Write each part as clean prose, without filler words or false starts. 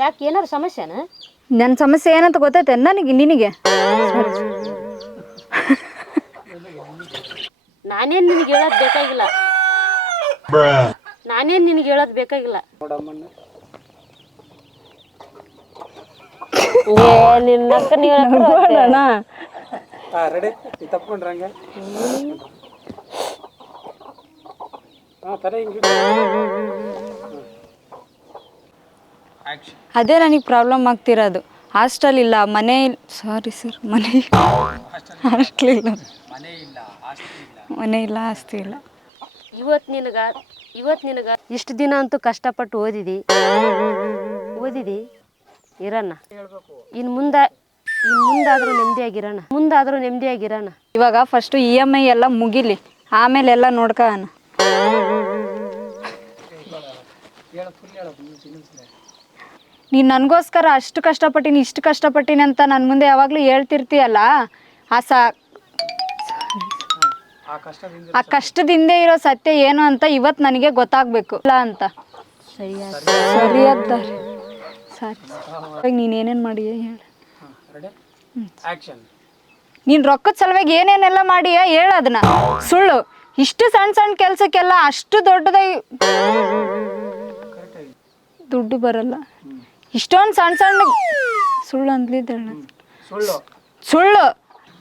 ಯಾಕೆ ಏನಾರು ಸಮಸ್ಯೆನಾ? ನನ್ನ ಸಮಸ್ಯೆ ಏನಂತ ಗೊತ್ತೈತೆ ನನಗೆ ನಿನಗೆ? ನಾನೇನು ನಿನಗೆ ಹೇಳೋದು ಬೇಕಾಗಿಲ್ಲ. ನಾನೇನು ನಿನಗೆ ಹೇಳೋದು ಬೇಕಾಗಿಲ್ಲ. ನಿನ್ನಕ್ಕ ನೋಡೋಣ. ರೆಡಿ ತಪ್ಕೊಂಡ್ರಂಗೆ ಅದೇ ನನಗೆ ಪ್ರಾಬ್ಲಮ್ ಆಗ್ತಿರೋದು. ಹಾಸ್ಟೆಲ್ ಇಲ್ಲ, ಮನೆ ಸಾರಿ ಸರ್, ಹಾಸ್ಟೆಲ್ ಇಲ್ಲ, ಮನೆ ಇಲ್ಲ, ಆಸ್ತಿ ಇಲ್ಲ. ಇವತ್ತು ನಿನಗೆ ಇಷ್ಟು ದಿನ ಅಂತೂ ಕಷ್ಟಪಟ್ಟು ಓದಿದಿ ಇರೋಣ. ಇನ್ನು ಮುಂದಾದರೂ ನೆಮ್ಮದಿಯಾಗಿರೋಣ. ಇವಾಗ ಫಸ್ಟು EMI ಎಲ್ಲ ಮುಗಿಲಿ, ಆಮೇಲೆ ಎಲ್ಲ ನೋಡ್ಕೋಣ. ನೀನು ನನಗೋಸ್ಕರ ಅಷ್ಟು ಕಷ್ಟಪಟ್ಟಿನಿ, ಇಷ್ಟು ಕಷ್ಟಪಟ್ಟಿನಿ ಅಂತ ನನ್ನ ಮುಂದೆ ಯಾವಾಗಲೂ ಹೇಳ್ತಿರ್ತೀಯಲ್ಲ, ಆ ಕಷ್ಟದಿಂದ ಇರೋ ಸತ್ಯ ಏನು ಅಂತ ಇವತ್ತು ನನಗೆ ಗೊತ್ತಾಗಬೇಕು ಇಲ್ಲ ಅಂತ. ಸರಿಯಾದ ಸರಿ, ನೀನೇನೇನು ಮಾಡಿಯ ಹೇಳು. ನೀನು ರೊಕ್ಕದ ಸಲುವಾಗಿ ಏನೇನೆಲ್ಲ ಮಾಡಿಯ ಹೇಳು. ಅದನ್ನ ಸುಳ್ಳು. ಇಷ್ಟು ಸಣ್ಣ ಸಣ್ಣ ಕೆಲಸಕ್ಕೆಲ್ಲ ಅಷ್ಟು ದೊಡ್ಡದಾಗಿ ದುಡ್ಡು ಬರಲ್ಲ. ಇಷ್ಟೊಂದು ಸಣ್ಣ ಸಣ್ಣ ಸುಳ್ಳು ಅಂದ್ಲಿದ್ದಾಳೆ.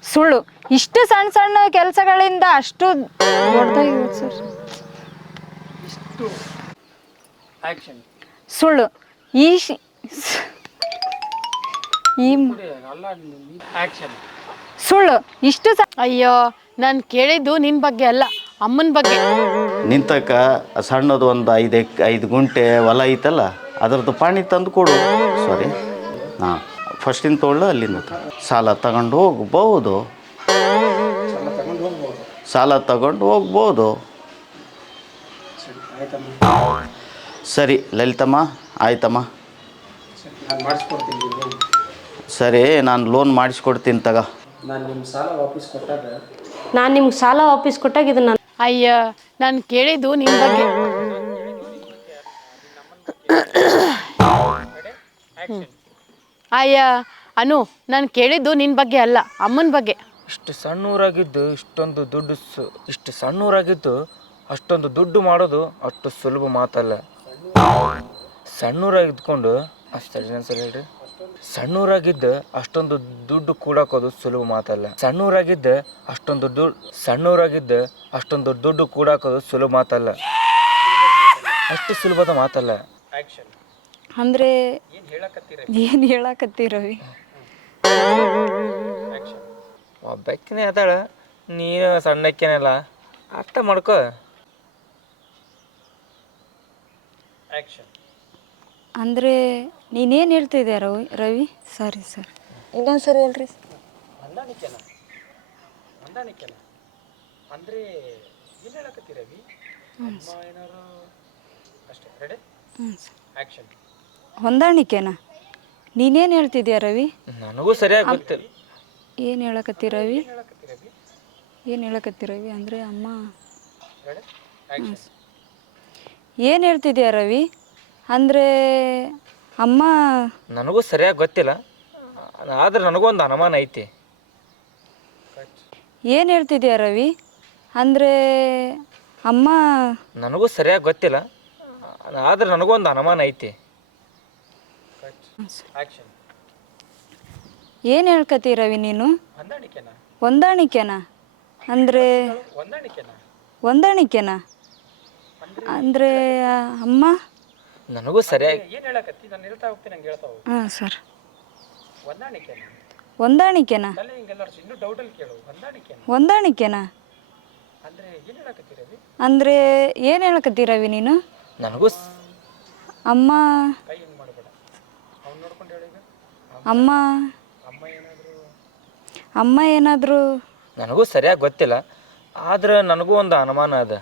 ಸುಳ್ಳು ಇಷ್ಟು ಸಣ್ಣ ಸಣ್ಣ ಕೆಲಸಗಳಿಂದ ಅಷ್ಟು ದೊಡ್ಡದಾಗಿ ಸರ್. ಸುಳ್ಳು ಸುಳ್ಳು ಇಷ್ಟು ಅಯ್ಯೋ, ನಾನು ಕೇಳಿದ್ದು ನಿನ್ನ ಬಗ್ಗೆ ಅಲ್ಲ, ಅಮ್ಮನ ಬಗ್ಗೆ. ನಿಂತಕ್ಕ ಸಣ್ಣದು ಒಂದು 5 ಗುಂಟೆ ಹೊಲ ಐತಲ್ಲ, ಅದರದ್ದು ಪಾಣಿ ತಂದು ಕೊಡು. ಸಾರಿ, ಹಾಂ, ಫಸ್ಟಿಂದ ತೊಗೊಳ್ಳು, ಅಲ್ಲಿಂದ ಸಾಲ ತಗೊಂಡು ಹೋಗ್ಬೋದು. ಸರಿ ಲಲಿತಮ್ಮ, ಆಯ್ತಮ್ಮ, ಸರಿ, ನಾನು ಲೋನ್ ಮಾಡಿಸ್ಕೊಡ್ತೀನಿ ತಗ. ನಾನು ನಿಮ್ಗೆ ಸಾಲ ವಾಪಸ್ ಕೊಟ್ಟಾಗ ಇದನ್ನ ಅಯ್ಯ, ನಾನು ಕೇಳಿದ್ದು ನಿನ್ನ ಬಗ್ಗೆ. ಅಯ್ಯ ಅನು, ನಾನು ಕೇಳಿದ್ದು ನಿನ್ನ ಬಗ್ಗೆ ಅಲ್ಲ, ಅಮ್ಮನ ಬಗ್ಗೆ. ಇಷ್ಟು ಸಣ್ಣೂರಾಗಿದ್ದು ಅಷ್ಟೊಂದು ದುಡ್ಡು ಮಾಡೋದು ಅಷ್ಟು ಸುಲಭ ಮಾತಲ್ಲ. ಸಣ್ಣೂರಾಗಿದ್ಕೊಂಡು ಹೇಳ್ರಿ, ಸಣ್ಣೂರಾಗಿದ್ದು ಅಷ್ಟೊಂದು ದುಡ್ಡು ಕೂಡಾಕೋದು ಸುಲಭ ಮಾತಲ್ಲ. ಸಣ್ಣೂರಾಗಿದ್ದು ಅಷ್ಟೊಂದು ದುಡ್ಡು ಕೂಡಾಕೋದು ಸುಲಭ ಮಾತಲ್ಲ, ಅಷ್ಟು ಸುಲಭದ ಮಾತಲ್ಲ. ಅಂದರೆ ಏನು ಹೇಳಕತ್ತೀರವಿ? ಒಬ್ಬಕ್ಕನೇ ಅದಾಳ, ನೀನು ಸಣ್ಣಕ್ಕೇನಲ್ಲ, ಅರ್ಥ ಮಾಡ್ಕೋ. ಅಂದರೆ ನೀನೇನು ಹೇಳ್ತಿದ್ಯಾ ರವಿ? ಸಾರಿ ಸರ್, ಇನ್ನೊಂದು ಸರಿ ಹೇಳ್ರಿ. ಹೊಂದಾಣಿಕೆನಾ? ನೀನೇನು ಹೇಳ್ತಿದ್ಯಾ ರವಿ? ನನಗೂ ಸರಿಯಾಗಿ ಗೊತ್ತಿಲ್ಲ ಏನು ಹೇಳಕತ್ತಿ ರವಿ? ಅಂದರೆ ಅಮ್ಮ ಏನು ಹೇಳ್ತಿದ್ಯಾ ರವಿ? ಅಂದರೆ ಅಮ್ಮ ನನಗೂ ಸರಿಯಾಗಿ ಗೊತ್ತಿಲ್ಲ, ಆದ್ರೆ ನನಗೊಂದು ಅನುಮಾನ ಐತಿ. ಏನು ಹೇಳ್ತಿದ್ಯಾ ರವಿ? ಅಂದರೆ ಅಮ್ಮ ನನಗೂ ಸರಿಯಾಗಿ ಗೊತ್ತಿಲ್ಲ, ಆದ್ರೆ ನನಗೊಂದು ಅನುಮಾನ ಐತಿ. ಏನು ಹೇಳ್ಕತ್ತಿ ರವಿ ನೀನು? ಹೊಂದಾಣಿಕೆನಾ? ಅಂದರೆ ಹೊಂದಾಣಿಕೆನಾ? ಅಂದರೆ ಅಮ್ಮ ನನಗೂ ಸರಿಯಾಗಿ ಹಾಂ ಸರ್, ಹೊಂದಾಣಿಕೆನಾ? ಅಂದರೆ ಏನು ಹೇಳಕತ್ತಿ ರವಿ ನೀನು? ನನಗೂ ಅಮ್ಮ ಅಮ್ಮ ಏನಾದರೂ ನನಗೂ ಸರಿಯಾಗಿ ಗೊತ್ತಿಲ್ಲ, ಆದ್ರೆ ನನಗೂ ಒಂದು ಅನುಮಾನ ಅದ.